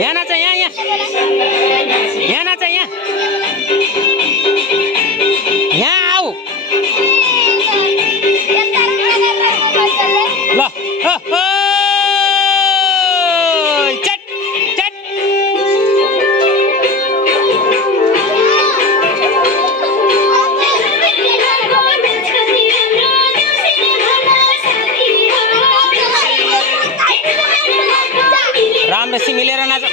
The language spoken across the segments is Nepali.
यहाँ नाच यहाँ यहाँ यहाँ नाच यहाँ यहाँ आऊ ल चट चट रामरसी मिलेर नाच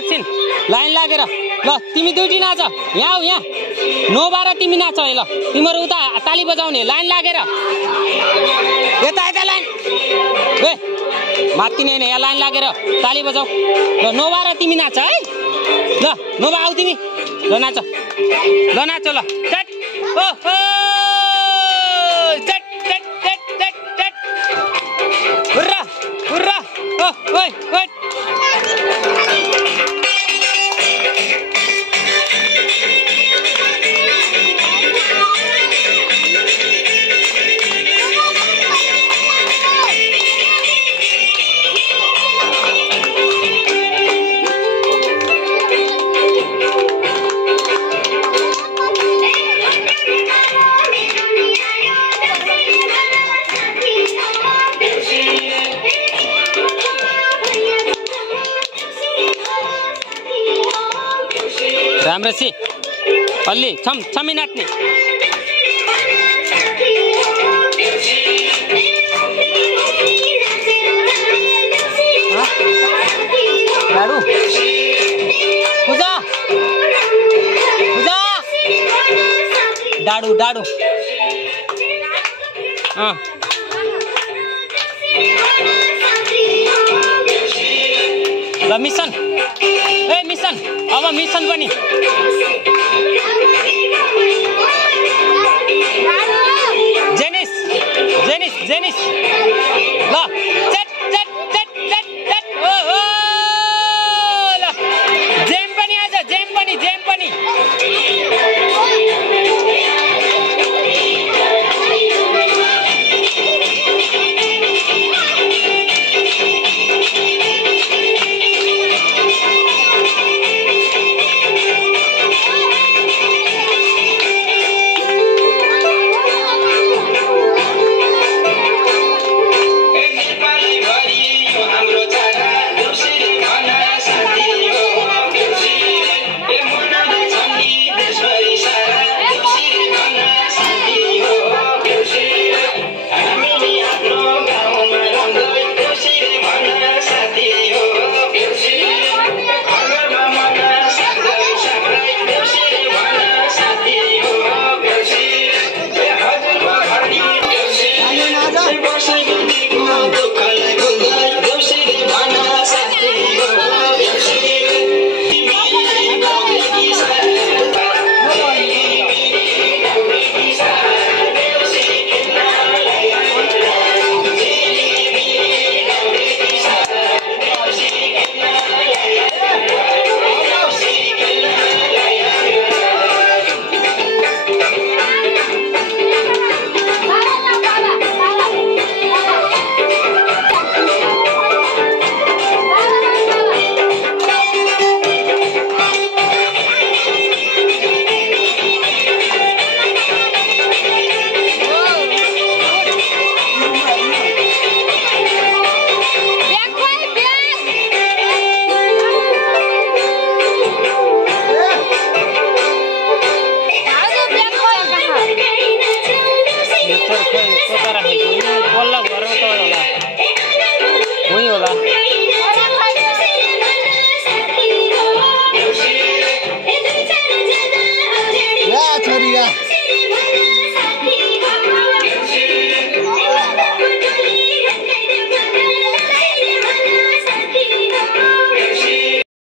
एकछिन लाइन लागेर ल तिमी दुईटी नाच यहाँ आऊ यहाँ 9-12 तिमी नाच है ल तिमीहरू उता ताली बजाउने लाइन लागेर यता यता लाइन ए माथि नै यहाँ लाइन लागेर ताली बजाऊ ल 9-12 तिमी नाच है ल 9 आऊ तिमी ल नाच ल चट ओ हो चट चट चट चट चट हुर्रा हुर्रा ओ ओइ ओइ राम्रसी अलि छमी नाच्ने डाडु पूजा पूजा डाडु डाडु ल मिसन ए मिसन अब मिसन पनि जेनिस जेनिस जेनिस ल चट चट चट चट चट ओ ओ ल जेम पनि आज जेम पनि